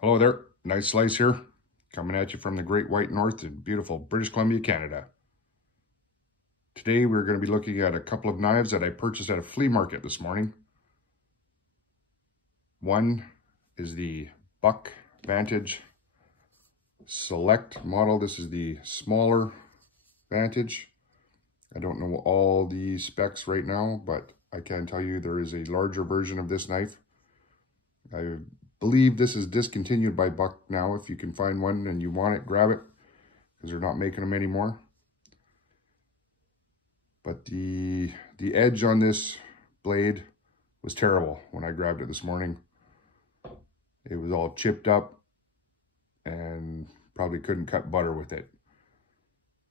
Hello there, nice slice here, coming at you from the Great White North in beautiful British Columbia, Canada. Today we're going to be looking at a couple of knives that I purchased at a flea market this morning. One is the Buck Vantage Select model. This is the smaller Vantage. I don't know all the specs right now, but I can tell you there is a larger version of this knife. I believe this is discontinued by Buck now. If you can find one and you want it, grab it, because they're not making them anymore. But the edge on this blade was terrible when I grabbed it this morning. It was all chipped up and probably couldn't cut butter with it.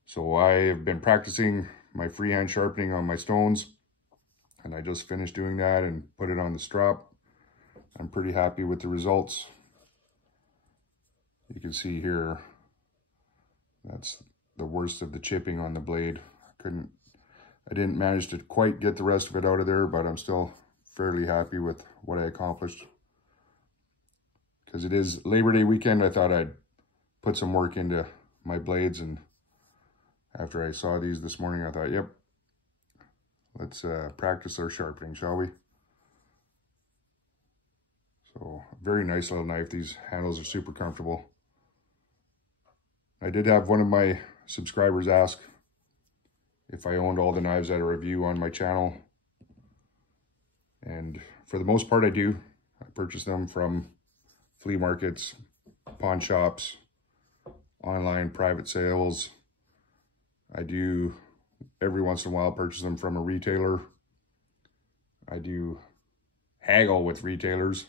So I have been practicing my freehand sharpening on my stones, and I just finished doing that and put it on the strap. I'm pretty happy with the results. You can see here, that's the worst of the chipping on the blade. I didn't manage to quite get the rest of it out of there, but I'm still fairly happy with what I accomplished. Because it is Labor Day weekend, I thought I'd put some work into my blades, and after I saw these this morning, I thought, yep, let's practice our sharpening, shall we? So, very nice little knife. These handles are super comfortable. I did have one of my subscribers ask if I owned all the knives that I review on my channel. And for the most part, I do. I purchase them from flea markets, pawn shops, online private sales. I do every once in a while purchase them from a retailer. I do haggle with retailers.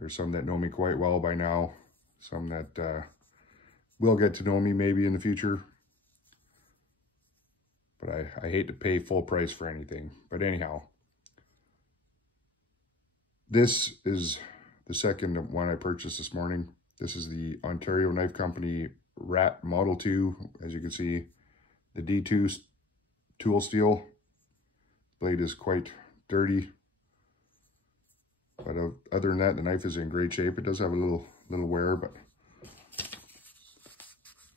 There's some that know me quite well by now. Some that will get to know me maybe in the future. But I hate to pay full price for anything. But anyhow, this is the second one I purchased this morning. This is the Ontario Knife Company Rat Model 2. As you can see, the D2 tool steel. Blade is quite dirty. But other than that, the knife is in great shape. It does have a little wear, but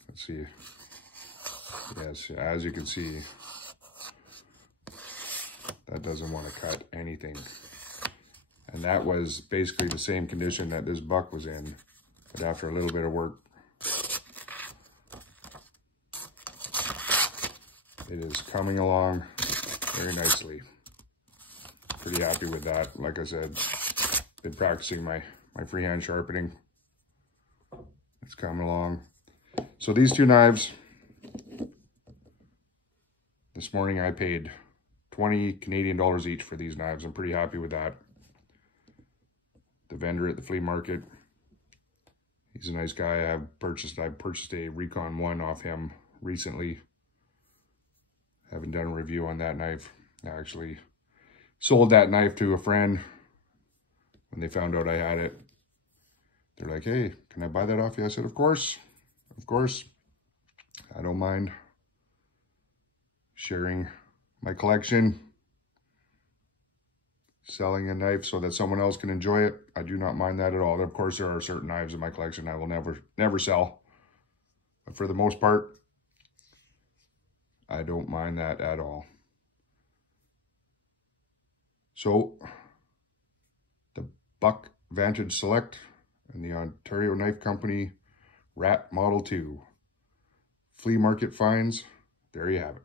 let's see. Yes, as you can see, that doesn't want to cut anything. And that was basically the same condition that this Buck was in, but after a little bit of work, it is coming along very nicely. Pretty happy with that. Like I said, been practicing my freehand sharpening. It's coming along. So these two knives, this morning I paid 20 Canadian dollars each for these knives. I'm pretty happy with that. The vendor at the flea market, he's a nice guy. I purchased a Recon 1 off him recently. Haven't done a review on that knife. I actually sold that knife to a friend when they found out I had it. They're like, hey, can I buy that off you? I said, of course. Of course. I don't mind sharing my collection, selling a knife so that someone else can enjoy it. I do not mind that at all. Of course, there are certain knives in my collection I will never sell. But for the most part, I don't mind that at all. So, the Buck Vantage Select and the Ontario Knife Company Rat Model 2. Flea market finds, there you have it.